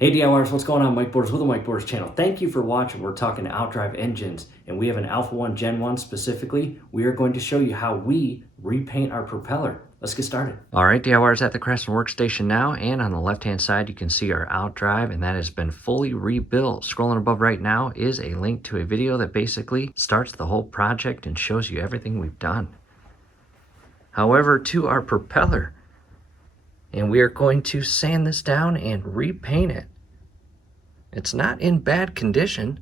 Hey DIYers, what's going on? Mike Borders with the Mike Borders channel. Thank you for watching. We're talking outdrive engines, and we have an Alpha 1 Gen 1 specifically. We are going to show you how we repaint our propeller. Let's get started. All right, DIYers, at the Craftsman workstation now, and on the left-hand side, you can see our outdrive, and that has been fully rebuilt. Scrolling above right now is a link to a video that basically starts the whole project and shows you everything we've done. However, to our propeller, and we are going to sand this down and repaint it. It's not in bad condition,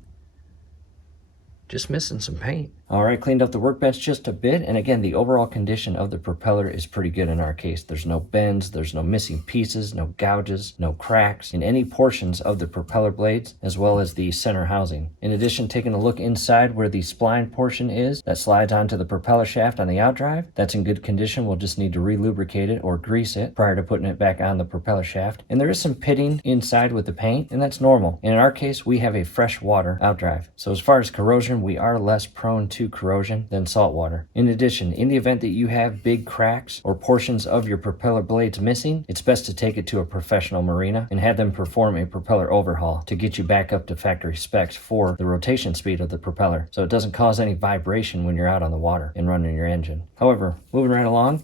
just missing some paint. All right, cleaned up the workbench just a bit, and again, the overall condition of the propeller is pretty good in our case. There's no bends, there's no missing pieces, no gouges, no cracks in any portions of the propeller blades, as well as the center housing. In addition, taking a look inside where the spline portion is that slides onto the propeller shaft on the outdrive, that's in good condition. We'll just need to re-lubricate it or grease it prior to putting it back on the propeller shaft. And there is some pitting inside with the paint, and that's normal. And in our case, we have a freshwater outdrive. So as far as corrosion, we are less prone to corrosion than salt water. In addition, in the event that you have big cracks or portions of your propeller blades missing, it's best to take it to a professional marina and have them perform a propeller overhaul to get you back up to factory specs for the rotation speed of the propeller, so it doesn't cause any vibration when you're out on the water and running your engine. However, moving right along,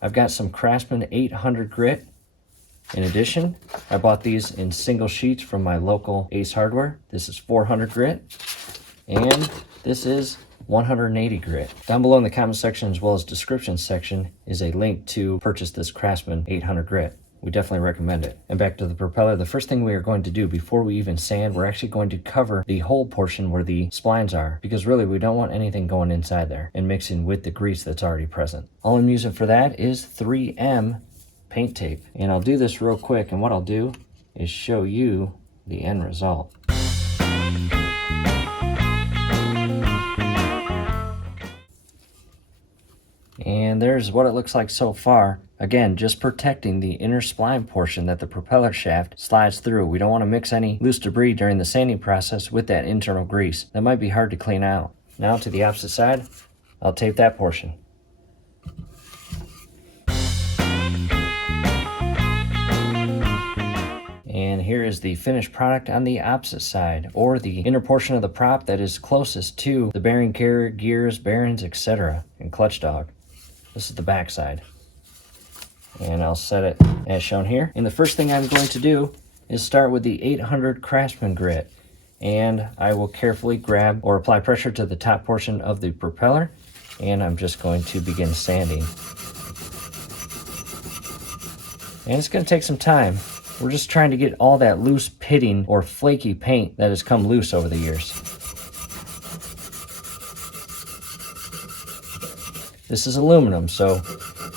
I've got some Craftsman 800 grit. In addition, I bought these in single sheets from my local Ace Hardware. This is 400 grit, and this is 180 grit. Down below in the comment section as well as description section is a link to purchase this Craftsman 800 grit. We definitely recommend it. And back to the propeller, the first thing we are going to do before we even sand, we're actually going to cover the whole portion where the splines are, because really we don't want anything going inside there and mixing with the grease that's already present. All I'm using for that is 3M paint tape. And I'll do this real quick, and what I'll do is show you the end result. And there's what it looks like so far. Again, just protecting the inner spline portion that the propeller shaft slides through. We don't want to mix any loose debris during the sanding process with that internal grease. That might be hard to clean out. Now to the opposite side, I'll tape that portion. And here is the finished product on the opposite side, or the inner portion of the prop that is closest to the bearing carrier, gears, bearings, etc., and clutch dog. This is the back side. And I'll set it as shown here. And the first thing I'm going to do is start with the 800 Craftsman grit. And I will carefully grab or apply pressure to the top portion of the propeller. And I'm just going to begin sanding. And it's going to take some time. We're just trying to get all that loose pitting or flaky paint that has come loose over the years. This is aluminum, so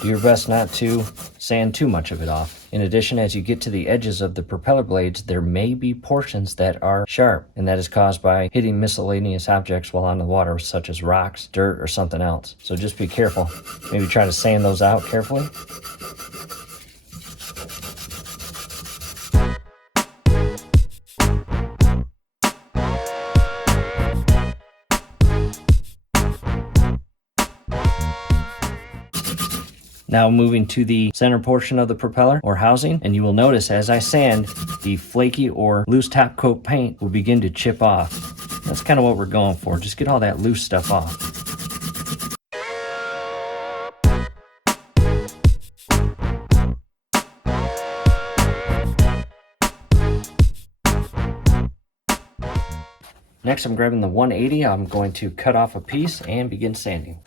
do your best not to sand too much of it off. In addition, as you get to the edges of the propeller blades, there may be portions that are sharp, and that is caused by hitting miscellaneous objects while on the water, such as rocks, dirt, or something else. So just be careful. Maybe try to sand those out carefully. Now moving to the center portion of the propeller or housing, and you will notice as I sand, the flaky or loose top coat paint will begin to chip off. That's kind of what we're going for, just get all that loose stuff off. Next, I'm grabbing the 180. I'm going to cut off a piece and begin sanding.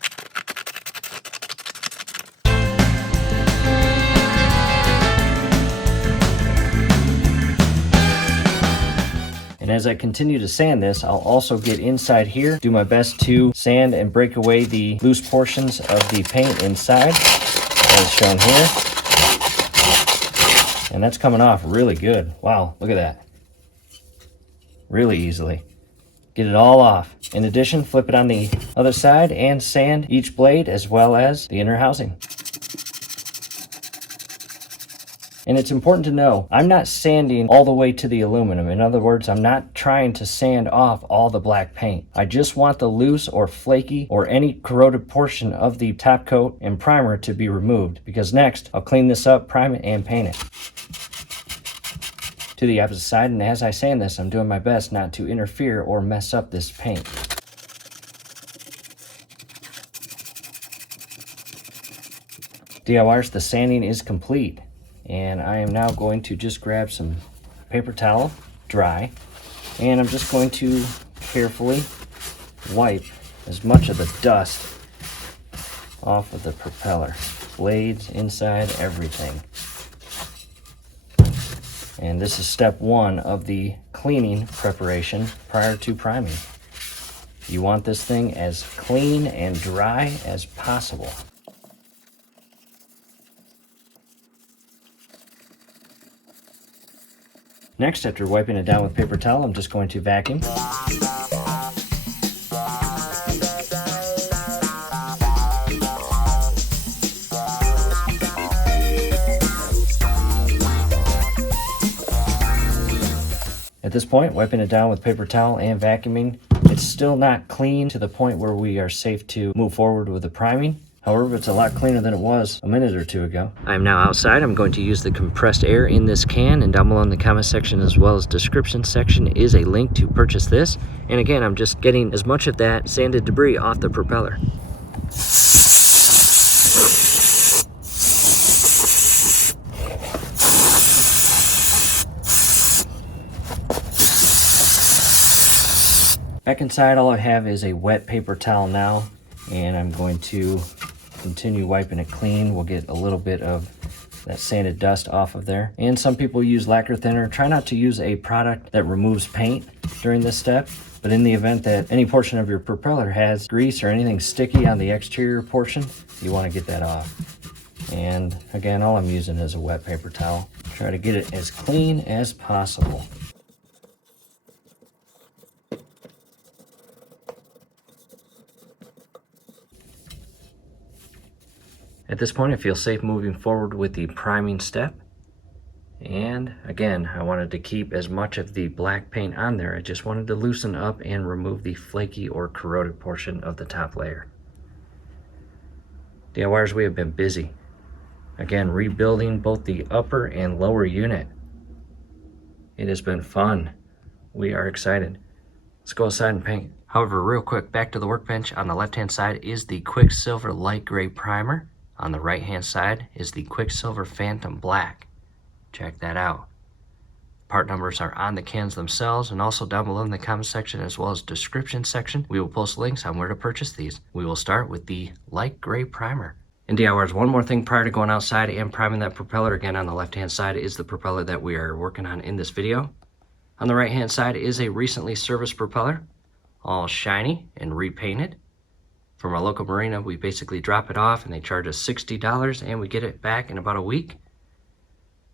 And as I continue to sand this, I'll also get inside here, do my best to sand and break away the loose portions of the paint inside, as shown here. And that's coming off really good. Wow, look at that. Really easily. Get it all off. In addition, flip it on the other side and sand each blade as well as the inner housing. And it's important to know, I'm not sanding all the way to the aluminum. In other words, I'm not trying to sand off all the black paint. I just want the loose or flaky or any corroded portion of the top coat and primer to be removed, because next I'll clean this up, prime it, and paint it. to the opposite side, and as I sand this, I'm doing my best not to interfere or mess up this paint. DIYers, the sanding is complete, and I am now going to just grab some paper towel, dry, and I'm just going to carefully wipe as much of the dust off of the propeller. Blades, inside, everything. And this is step one of the cleaning preparation prior to priming. You want this thing as clean and dry as possible. Next, after wiping it down with paper towel, I'm just going to vacuum. At this point, wiping it down with paper towel and vacuuming, it's still not clean to the point where we are safe to move forward with the priming. However, it's a lot cleaner than it was a minute or two ago. I am now outside. I'm going to use the compressed air in this can, and down below in the comment section as well as description section is a link to purchase this. And again, I'm just getting as much of that sanded debris off the propeller. Back inside, all I have is a wet paper towel now, and I'm going to continue wiping it clean. We'll get a little bit of that sanded dust off of there. And some people use lacquer thinner. Try not to use a product that removes paint during this step, but in the event that any portion of your propeller has grease or anything sticky on the exterior portion, you want to get that off. And again, all I'm using is a wet paper towel. Try to get it as clean as possible. At this point, I feel safe moving forward with the priming step. And again, I wanted to keep as much of the black paint on there. I just wanted to loosen up and remove the flaky or corroded portion of the top layer. DIYers, we have been busy. Again, rebuilding both the upper and lower unit. It has been fun. We are excited. Let's go outside and paint. However, real quick, back to the workbench. On the left-hand side is the Quicksilver Light Gray Primer. On the right-hand side is the Quicksilver Phantom Black. Check that out. Part numbers are on the cans themselves and also down below in the comment section as well as description section. We will post links on where to purchase these. We will start with the Light Gray Primer. And DIYers, one more thing prior to going outside and priming that propeller. Again, on the left-hand side is the propeller that we are working on in this video. On the right-hand side is a recently serviced propeller, all shiny and repainted. From our local marina, we basically drop it off and they charge us $60 and we get it back in about a week.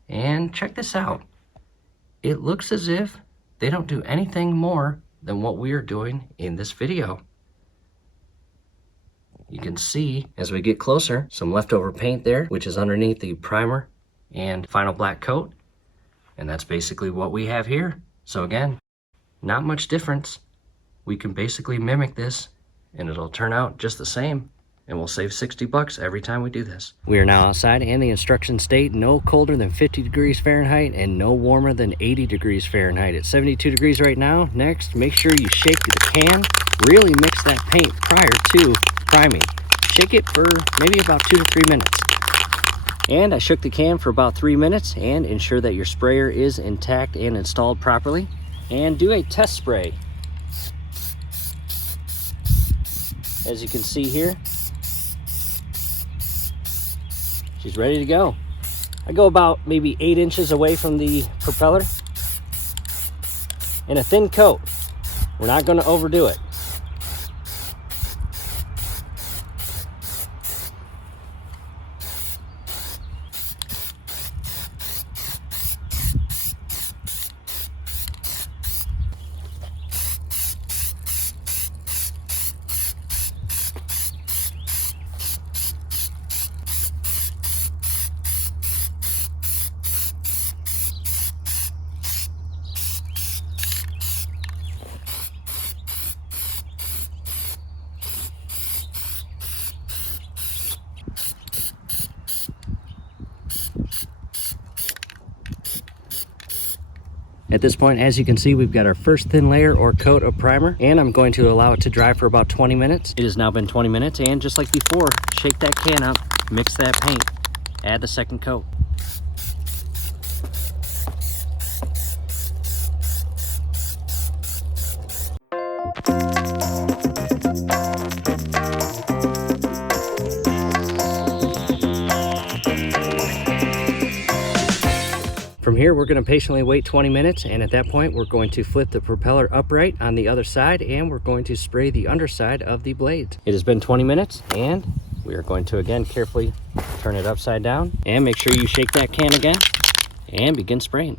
And check this out. It looks as if they don't do anything more than what we are doing in this video. You can see as we get closer, some leftover paint there, which is underneath the primer and final black coat. And that's basically what we have here. So again, not much difference. We can basically mimic this and it'll turn out just the same, and we'll save $60 every time we do this. We are now outside, and the instructions state no colder than 50 degrees Fahrenheit and no warmer than 80 degrees Fahrenheit. It's 72 degrees right now. Next, make sure you shake the can. Really mix that paint prior to priming. Shake it for maybe about 2 to 3 minutes. And I shook the can for about 3 minutes, and ensure that your sprayer is intact and installed properly. And do a test spray. As you can see here, she's ready to go. I go about maybe 8 inches away from the propeller in a thin coat. We're not going to overdo it. At this point, as you can see, we've got our first thin layer or coat of primer, and I'm going to allow it to dry for about 20 minutes. It has now been 20 minutes, and just like before, shake that can up, mix that paint, add the second coat. From here, we're going to patiently wait 20 minutes, and at that point, we're going to flip the propeller upright on the other side, and we're going to spray the underside of the blades. It has been 20 minutes, and we are going to again carefully turn it upside down, and make sure you shake that can again, and begin spraying.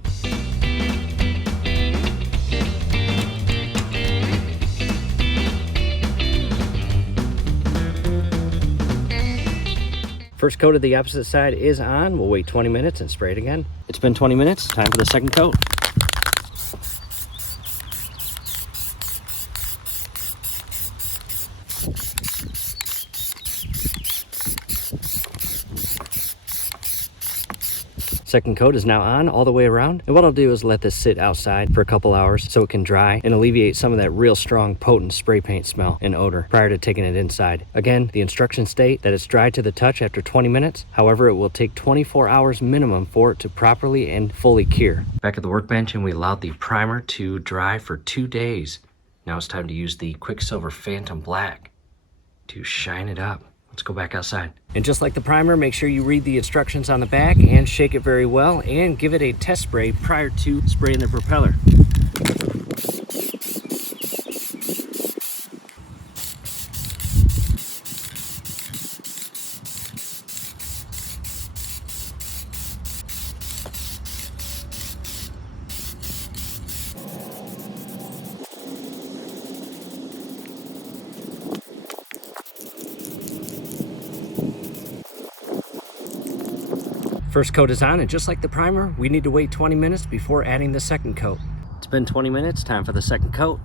First coat of the opposite side is on. We'll wait 20 minutes and spray it again. It's been 20 minutes, time for the second coat. Second coat is now on all the way around, and what I'll do is let this sit outside for a couple hours so it can dry and alleviate some of that real strong potent spray paint smell and odor prior to taking it inside. Again, the instructions state that it's dry to the touch after 20 minutes. However, it will take 24 hours minimum for it to properly and fully cure. Back at the workbench, and we allowed the primer to dry for 2 days. Now it's time to use the Quicksilver Phantom Black to shine it up. Let's go back outside. And just like the primer, make sure you read the instructions on the back and shake it very well, and give it a test spray prior to spraying the propeller. First coat is on, and just like the primer, we need to wait 20 minutes before adding the second coat. It's been 20 minutes, time for the second coat.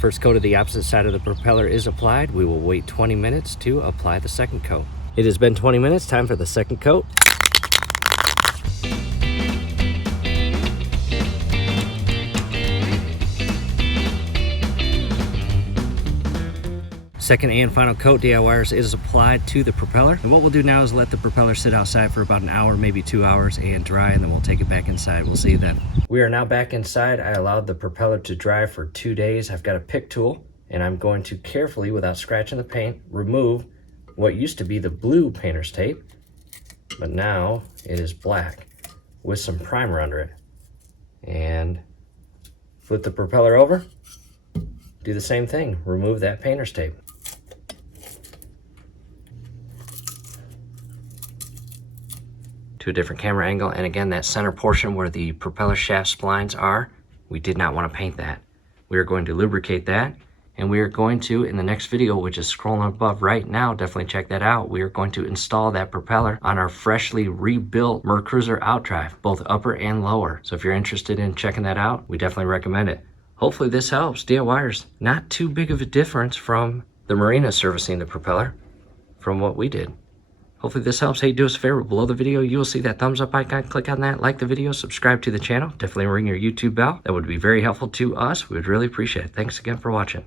First coat of the opposite side of the propeller is applied. We will wait 20 minutes to apply the second coat. It has been 20 minutes, time for the second coat. Second and final coat, DIYers, is applied to the propeller. And what we'll do now is let the propeller sit outside for about an hour, maybe 2 hours, and dry, and then we'll take it back inside. We'll see you then. We are now back inside. I allowed the propeller to dry for 2 days. I've got a pick tool, and I'm going to carefully, without scratching the paint, remove what used to be the blue painter's tape, but now it is black with some primer under it. And flip the propeller over, do the same thing, remove that painter's tape. To a different camera angle, and again, that center portion where the propeller shaft splines are, we did not want to paint that. We are going to lubricate that, and we are going to, in the next video, which is scrolling above right now, definitely check that out, we are going to install that propeller on our freshly rebuilt Mercruiser outdrive, both upper and lower. So if you're interested in checking that out, we definitely recommend it. Hopefully this helps, DIYers. Not too big of a difference from the marina servicing the propeller from what we did. Hopefully this helps. Hey, do us a favor. Below the video, you will see that thumbs up icon. Click on that, like the video, subscribe to the channel. Definitely ring your YouTube bell. That would be very helpful to us. We would really appreciate it. Thanks again for watching.